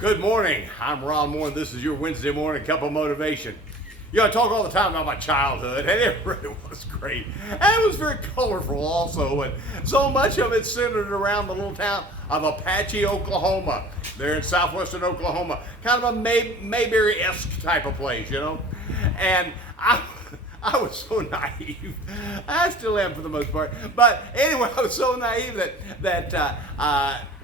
Good morning. I'm Ron Moore, and this is your Wednesday morning cup of motivation. You know, I talk all the time about my childhood, and it really was great. And it was very colorful also, and so much of it centered around the little town of Apache, Oklahoma. They're in southwestern Oklahoma. Kind of a Mayberry-esque type of place, you know? And I was so naive. I still am for the most part. But anyway, I was so naive that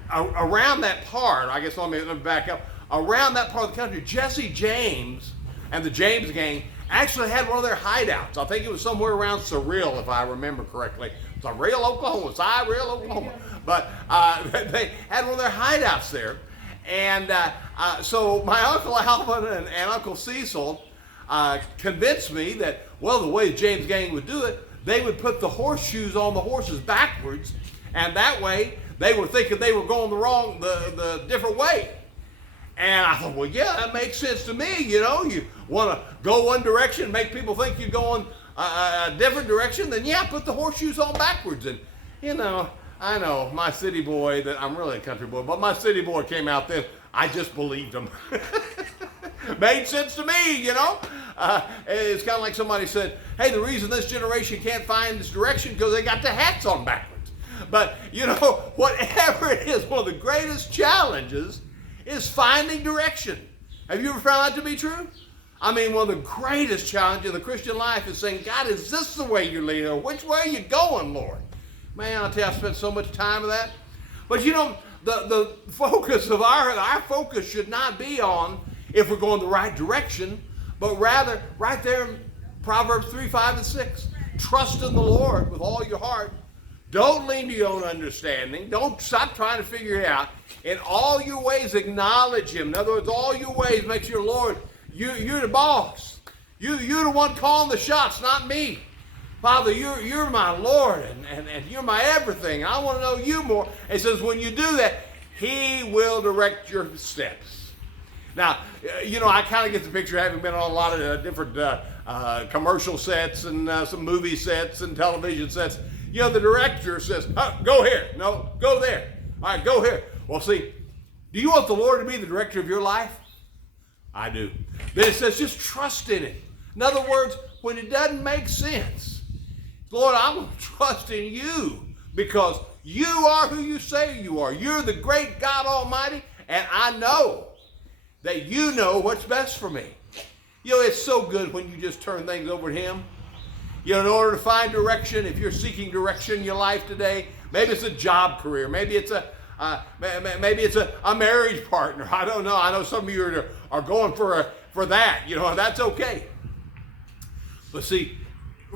around that part, I guess let me back up, around that part of the country, Jesse James and the James Gang actually had one of their hideouts. I think it was somewhere around Cyril, if I remember correctly. Cyril, Oklahoma. But they had one of their hideouts there. And so my Uncle Alvin and Uncle Cecil convinced me that, well, the way the James Gang would do it, they would put the horseshoes on the horses backwards, and that way they were thinking they were going the different way. And I thought, well, yeah, that makes sense to me. You know, you want to go one direction, make people think you're going a different direction, then yeah, put the horseshoes on backwards. And, you know, I know, my city boy, that I'm really a country boy, but my city boy came out then, I just believed him. Made sense to me, you know. It's kind of like somebody said, hey, the reason this generation can't find this direction because they got their hats on backwards. But, you know, whatever it is, one of the greatest challenges is finding direction. Have you ever found that to be true? I mean, one of the greatest challenges in the Christian life is saying, God, is this the way you're leading? Or which way are you going, Lord? Man, I'll tell you, I've spent so much time with that. But, you know, the focus of our focus should not be on if we're going the right direction, but rather, right there in Proverbs 3, 5, and 6, trust in the Lord with all your heart. Don't lean to your own understanding. Don't stop trying to figure it out. In all your ways, acknowledge Him. In other words, all your ways makes your Lord. You're the boss. You're the one calling the shots, not me. Father, you're my Lord, and you're my everything. I want to know you more. And it says when you do that, He will direct your steps. Now, you know, I kind of get the picture, having been on a lot of different commercial sets and some movie sets and television sets. You know, the director says, oh, go here. No, go there. All right, go here. Well, see, do you want the Lord to be the director of your life? I do. Then it says just trust in it. In other words, when it doesn't make sense, Lord, I'm going to trust in you because you are who you say you are. You're the great God Almighty, and I know that you know what's best for me. You know, it's so good when you just turn things over to Him. You know, in order to find direction, if you're seeking direction in your life today, maybe it's a job career, maybe it's a marriage partner. I don't know. I know some of you are going for that. You know, and that's okay. But see,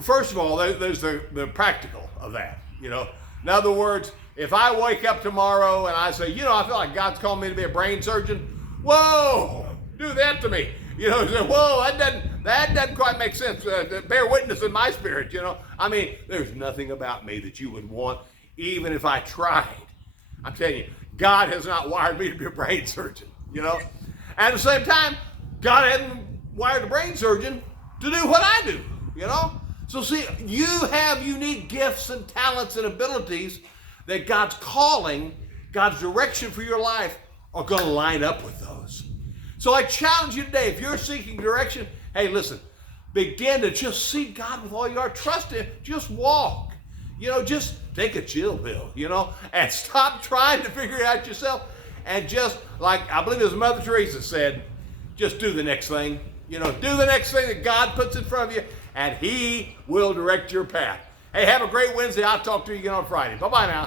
first of all, there's the practical of that. You know, in other words, if I wake up tomorrow and I say, you know, I feel like God's calling me to be a brain surgeon. Whoa, do that to me. You know, say, whoa, that doesn't quite make sense. Bear witness in my spirit, you know. I mean, there's nothing about me that you would want, even if I tried. I'm telling you, God has not wired me to be a brain surgeon, you know. At the same time, God hasn't wired a brain surgeon to do what I do, you know. So see, you have unique gifts and talents and abilities that God's calling, God's direction for your life are going to line up with those. So I challenge you today, if you're seeking direction, hey, listen, begin to just seek God with all your heart. Trust Him. Just walk. You know, just take a chill pill, you know, and stop trying to figure it out yourself. And just, like I believe it was Mother Teresa said, just do the next thing. You know, do the next thing that God puts in front of you, and He will direct your path. Hey, have a great Wednesday. I'll talk to you again on Friday. Bye-bye now.